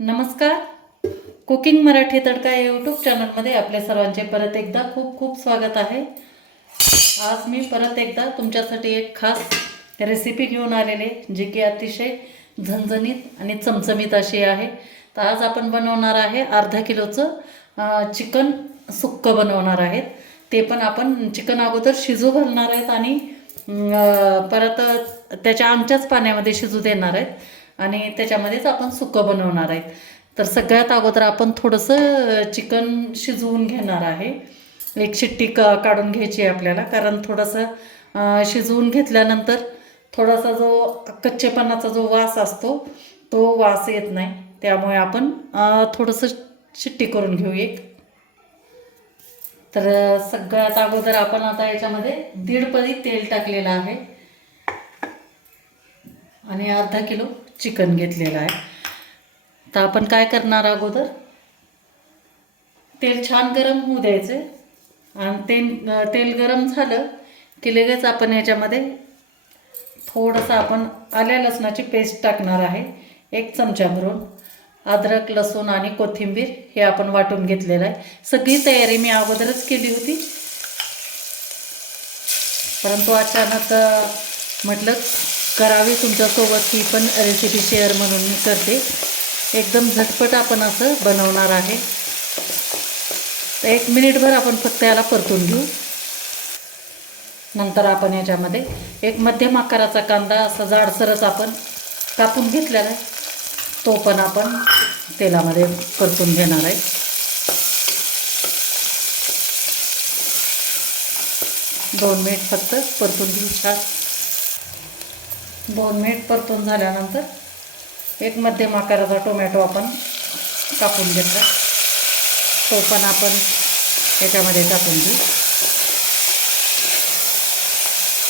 नमस्कार. कुकिंग मराठी तडका या यूट्यूब चॅनलमध्ये आपल्या सर्वांचे परत एकदा खूप खूप स्वागत आहे. आज मी परत एकदा तुमच्यासाठी एक खास रेसिपी घेऊन आलेले जी की अतिशय झणझणीत आणि चमचमीत अशी आहे. तर आज आपण बनवणार आहे अर्धा किलोचं चिकन सुक्कं बनवणार आहेत ते पण आपण चिकन अगोदर शिजू घालणार आहेत आणि परत त्याच्या आमच्याच पाण्यामध्ये शिजू देणार आहेत. आणि त्याच्यामध्येच आपण सुकं बनवणार आहेत. तर सगळ्यात अगोदर आपण थोडंसं चिकन शिजवून घेणार आहे. एक शिट्टी क काढून घ्यायची आहे आपल्याला कारण थोडंसं शिजवून घेतल्यानंतर थोडासा जो कच्चेपणाचा जो वास असतो तो वास येत नाही. त्यामुळे आपण थोडंसं शिट्टी करून घेऊ एक. तर सगळ्यात अगोदर आपण आता याच्यामध्ये दीड पदी तेल टाकलेलं आहे. आणि अर्धा किलो चिकन घेतलेलं आहे. तर आपण काय करणार अगोदर? तेल छान गरम होऊ द्यायचे. आणि ते तेल गरम झालं की लगेच आपण याच्यामध्ये थोडंसं आपण आल्या लसणाची पेस्ट टाकणार आहे. एक चमचा भरून अद्रक लसूण आणि कोथिंबीर हे आपण वाटून घेतलेलं आहे. सगळी तयारी मी अगोदरच केली होती. परंतु अचानक म्हटलं करावी तुमच्यासोबत ही पण रेसिपी शेअर म्हणून मी करते. एकदम झटपट आपण असं बनवणार आहे. एक मिनिटभर आपण फक्त याला परतून घेऊ. नंतर आपण याच्यामध्ये एक मध्यम आकाराचा कांदा असा जाडसरच आपण कापून घेतलेला आहे. तो पण आपण तेलामध्ये परतून घेणार आहे. दोन मिनिट फक्त परतून घेऊ. छान. दोन मिनिट परतून झाल्यानंतर एक मध्यम आकाराचा टोमॅटो आपण कापून घेतला. तो पण आपण याच्यामध्ये टाकून घेऊ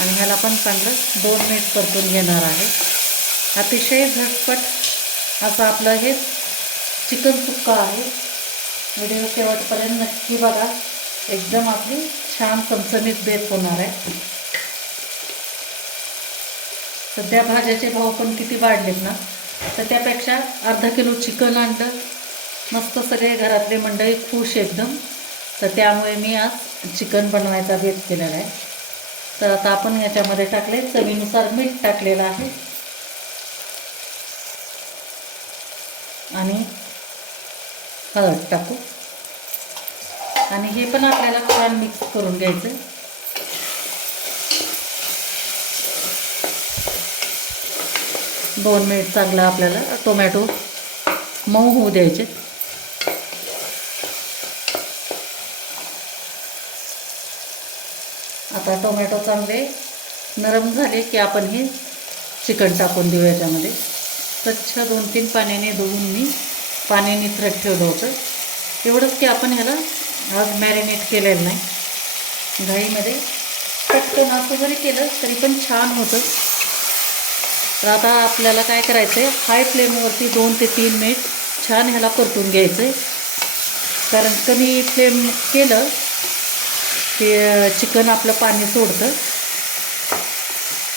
आणि ह्याला पण चांगलं दोन मिनिट परतून घेणार आहे. अतिशय झटपट असं आपलं हे चिकन सुक्का आहे. व्हिडिओ शेवटपर्यंत नक्की बघा. एकदम आपली छान चमचमीत बेत होणार आहे. सध्या भाज्याचे भाव पण किती वाढलेत ना? तर त्यापेक्षा अर्धा किलो चिकन आणलं. मस्त सगळे घरातले मंडळी खुश एकदम. तर त्यामुळे मी आज चिकन बनवायचा बेत केलेला आहे. तर आता आपण याच्यामध्ये टाकले चवीनुसार मीठ टाकलेलं आहे. आणि हळद टाकू. आणि हे पण आपल्याला छान मिक्स करून घ्यायचं दोन मिनिट चांगला आपल्याला टोमॅटो मऊ होऊ द्यायचे. आता टोमॅटो चांगले नरम झाले की आपण हे चिकन टाकून देऊ याच्यामध्ये. स्वच्छ दोन तीन पाण्याने धुवून मी पाणी निथरट ठेवलं होतं. एवढंच की आपण ह्याला आज मॅरिनेट केलेलं नाही. घाईमध्ये पटकन असं जरी केलं तरी पण छान होतं. तर आता आपल्याला काय करायचं आहे हाय फ्लेमवरती दोन ते तीन मिनिट छान ह्याला परतून घ्यायचं आहे कारण कमी फ्लेम केलं ते चिकन आपलं पाणी सोडतं.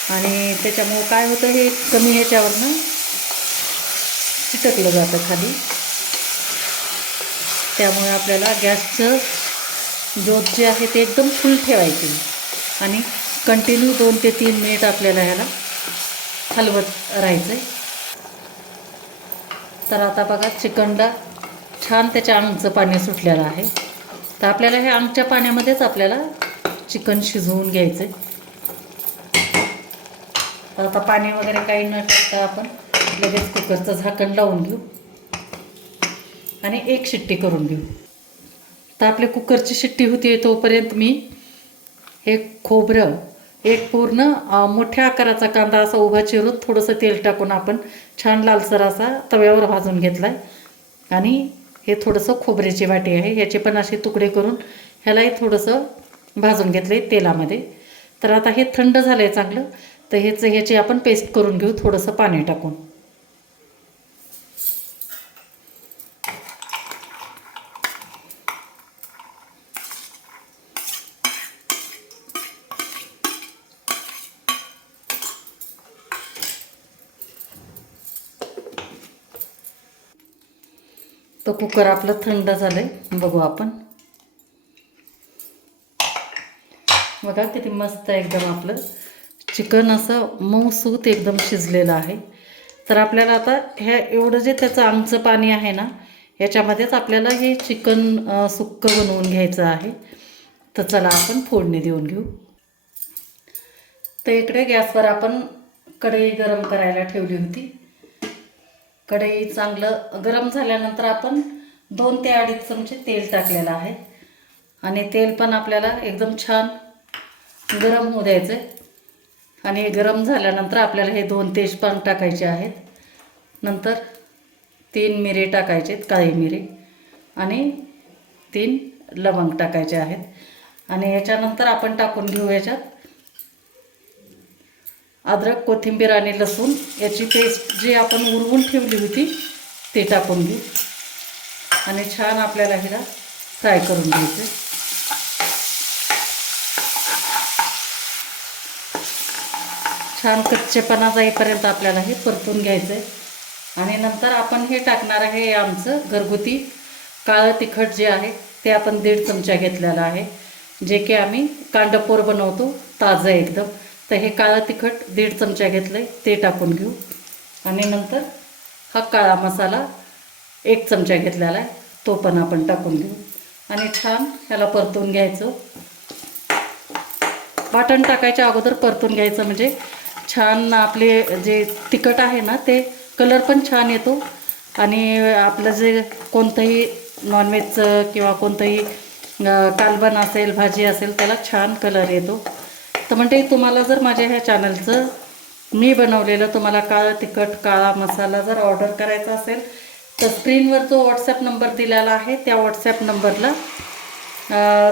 आणि त्याच्यामुळं काय होतं हे कमी ह्याच्यावरनं चिटकलं जातं खाली. त्यामुळे आपल्याला गॅसचं ज्योत जे आहे ते एकदम फुल ठेवायचे. आणि कंटिन्यू दोन ते तीन मिनिट आपल्याला ह्याला हलवत राहायचं आहे तर आता बघा चिकनला छान त्याच्या अंगचं पाणी सुटलेलं आहे. तर आपल्याला हे अंगच्या पाण्यामध्येच आपल्याला चिकन शिजवून घ्यायचं आहे तर आता पाणी वगैरे काही न टाकता आपण लगेच कुकरचं झाकण लावून घेऊ. आणि एक शिट्टी करून घेऊ. तर आपली कुकरची शिट्टी होती तोपर्यंत मी हे खोबरं एक पूर्ण मोठ्या आकाराचा कांदा असा उभा चिरून थोडंसं तेल टाकून आपण छान लालसर असा तव्यावर भाजून घेतला आहे आणि हे थोडंसं खोबऱ्याची वाटी आहे ह्याचे पण असे तुकडे करून ह्यालाही थोडंसं भाजून घेतलं आहे तेलामध्ये. तर आता हे थंड झालं आहे चांगलं तर ह्याचं ह्याची आपण पेस्ट करून घेऊ थोडंसं पाणी टाकून. तो कुकर आपलं थंड झालं आहे बघू आपण. बघा किती मस्त एकदम आपलं चिकन असं मऊसूत एकदम शिजलेलं आहे. तर आपल्याला आता ह्या एवढं जे त्याचं आमचं पाणी आहे ना याच्यामध्येच आपल्याला हे चिकन सुक्कं बनवून घ्यायचं आहे. तर चला आपण फोडणी देऊन घेऊ. तर इकडे गॅसवर आपण कढई गरम करायला ठेवली होती. कढई चांगलं गरम झाल्यानंतर आपण दोन ते अडीच चमचे तेल टाकलेलं आहे. आणि तेल पण आपल्याला एकदम छान गरम होऊ द्यायचं आहे आणि गरम झाल्यानंतर आपल्याला हे दोन तेजपान टाकायचे आहेत. नंतर तीन मिरे टाकायचे आहेत काळी मिरे. आणि तीन लवंग टाकायचे आहेत. आणि याच्यानंतर आपण टाकून घेऊ याच्यात अद्रक कोथिंबीर आणि लसूण याची पेस्ट जी आपण उरवून ठेवली होती ती टाकून घेऊ आणि छान आपल्याला हिला फ्राय करून घ्यायचं छान कच्चेपणा जाईपर्यंत आपल्याला हे परतून घ्यायचं आहे आणि नंतर आपण हे टाकणार आहे हे आमचं घरगुती काळं तिखट जे आहे ते आपण दीड चमचा घेतलेलं आहे. जे की आम्ही कांडपोर बनवतो ताजं एकदम. तर हे काळं तिखट दीड चमचा घेतलं आहे ते टाकून घेऊ. आणि नंतर हा काळा मसाला एक चमचा घेतलेला आहे तो पण आपण टाकून घेऊ. आणि छान ह्याला परतून घ्यायचं. वाटण टाकायच्या अगोदर परतून घ्यायचं म्हणजे छान आपले जे तिखट आहे ना ते कलर पण छान येतो. आणि आपलं जे कोणतंही नॉनव्हेजचं किंवा कोणतंही कालबन असेल भाजी असेल त्याला छान कलर येतो. तर म्हणजे तुम्हाला जर माझ्या ह्या चॅनलचं मी बनवलेलं तुम्हाला काळं तिखट काळा मसाला जर ऑर्डर करायचा असेल तर स्क्रीनवर जो व्हॉट्सॲप नंबर दिलेला आहे त्या व्हॉट्सॲप नंबरला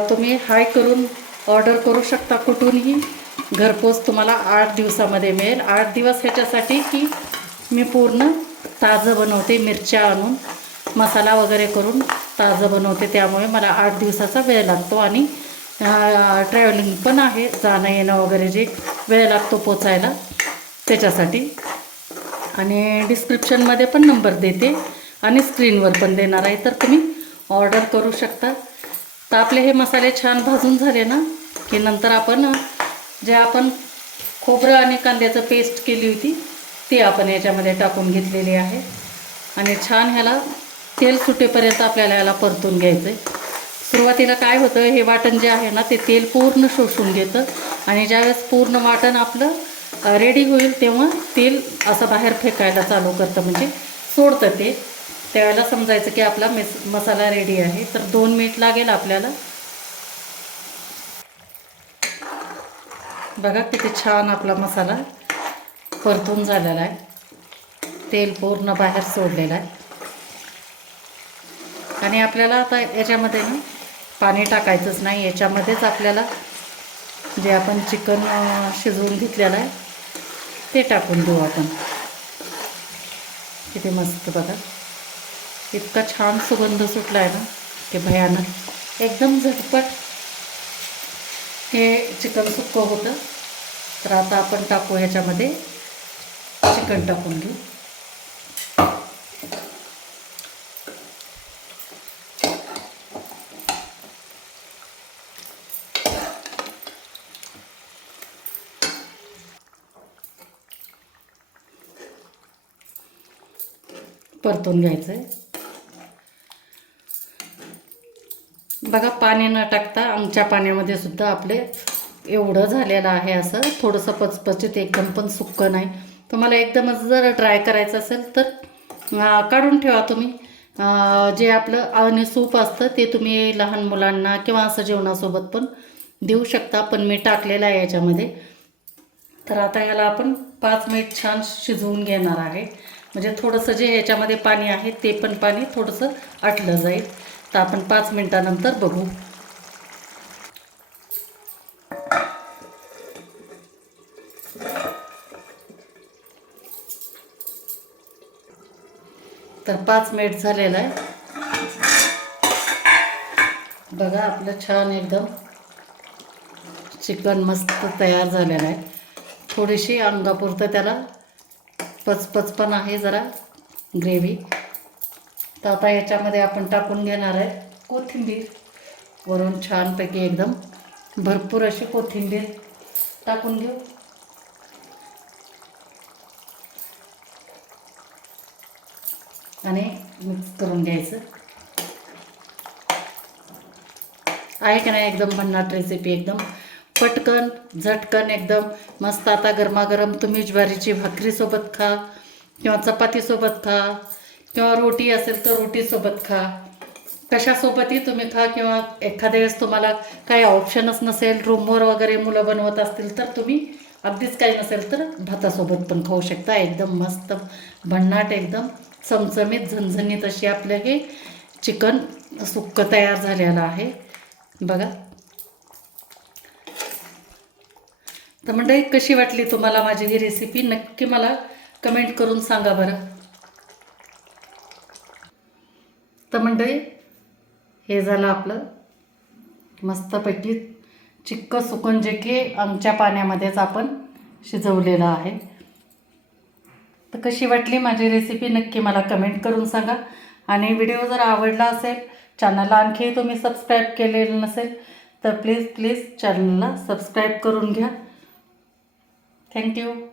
तुम्ही हाय करून ऑर्डर करू शकता. कुठूनही घरपोच तुम्हाला आठ दिवसामध्ये मिळेल. आठ दिवस ह्याच्यासाठी की मी पूर्ण ताजं बनवते मिरच्या आणून मसाला वगैरे करून ताजं बनवते. त्यामुळे मला आठ दिवसाचा वेळ लागतो आणि ट्रॅव्हलिंग पण आहे जाणं येणं वगैरे जे वेळ लागतो पोचायला त्याच्यासाठी. आणि डिस्क्रिप्शनमध्ये पण नंबर देते आणि स्क्रीनवर पण देणार आहे तर तुम्ही ऑर्डर करू शकता. तर आपले हे मसाले छान भाजून झाले ना की नंतर आपण जे आपण खोबरं आणि कांद्याचं पेस्ट केली होती ती आपण याच्यामध्ये टाकून घेतलेली आहे. आणि छान ह्याला तेल सुटेपर्यंत आपल्याला याला परतून घ्यायचं आहे सुरुवातीला काय होतं हे वाटण जे आहे ना ते तेल पूर्ण शोषून घेतं आणि ज्यावेळेस पूर्ण वाटण आपलं रेडी होईल तेव्हा तेल असं बाहेर फेकायला चालू करतं. म्हणजे सोडतं ते. त्यावेळेला समजायचं की आपला मिस मसाला रेडी आहे. तर दोन मिनिट लागेल आपल्याला. बघा किती छान आपला मसाला परतून झालेला आहे. तेल पूर्ण बाहेर सोडलेलं आहे. आणि आपल्याला आता याच्यामध्ये ना पाणी टाकायचंच नाही याच्यामध्येच आपल्याला जे आपण चिकन शिजवून घेतलेलं आहे ते टाकून देऊ आपण. किती मस्त बघा. इतका छान सुगंध सुटला आहे ना की भयानक. एकदम झटपट हे चिकन सुक्कं होतं. तर आता आपण टाकू ह्याच्यामध्ये चिकन टाकून घेऊ. परतून घ्यायचं आहे बघा पाणी न टाकता आमच्या पाण्यामध्ये सुद्धा आपले एवढं झालेलं आहे असं. थोडंसं पचपचित एकदम पण सुक्क नाही. तुम्हाला एकदमच जर ड्राय करायचं असेल तर काढून ठेवा तुम्ही. जे आपलं आणि सूप असतं ते तुम्ही लहान मुलांना किंवा असं जेवणासोबत पण देऊ शकता पण मी टाकलेलं आहे याच्यामध्ये. तर आता याला आपण पाच मिनिट छान शिजवून घेणार आहे. म्हणजे थोडंसं जे ह्याच्यामध्ये पाणी आहे ते पण पाणी थोडंसं आटलं जाईल. तर आपण पाच मिनटानंतर बघू. तर पाच मिनिट झालेलं आहे. बघा आपलं छान एकदम चिकन मस्त तयार झालेलं आहे. थोडीशी अंगापुरतं त्याला पचपच पण आहे जरा ग्रेव्ही. तर आता याच्यामध्ये आपण टाकून घेणार आहे कोथिंबीर. वरून छानपैकी एकदम भरपूर अशी कोथिंबीर टाकून घेऊ. आणि मिक्स करून घ्यायचं. आहे का नाही? एकदम भन्नाट रेसिपी एकदम. पटकन झटकन एकदम मस्त आता गरमागरम तुम्ही ज्वारीची भाकरीसोबत खा किंवा चपातीसोबत खा किंवा रोटी असेल तर रोटीसोबत खा. कशासोबतही तुम्ही खा किंवा एखाद्या वेळेस तुम्हाला काही ऑप्शनच नसेल रूमवर वगैरे मुलं बनवत असतील तर तुम्ही अगदीच काही नसेल तर भातासोबत पण खाऊ शकता. एकदम मस्त भन्नाट एकदम चमचमीत झणझणीत अशी आपलं हे चिकन सुक्कं तयार झालेलं आहे. बघा. तर मंडळी कशी वाटली तुम्हाला माझी ही रेसिपी नक्की मला कमेंट करून सांगा बरं. तर मंडळी हे झालं आपलं मस्तपैकी चिक्क सुकून जे की आमच्या पाण्यामध्येच आपण शिजवलेलं आहे. तर कशी वाटली माझी रेसिपी नक्की मला कमेंट करून सांगा. आणि व्हिडिओ जर आवडला असेल चॅनलला आणखी तुम्ही सबस्क्राईब केलेलं नसेल तर प्लीज प्लीज चॅनलला सबस्क्राईब करून घ्या. Thank you.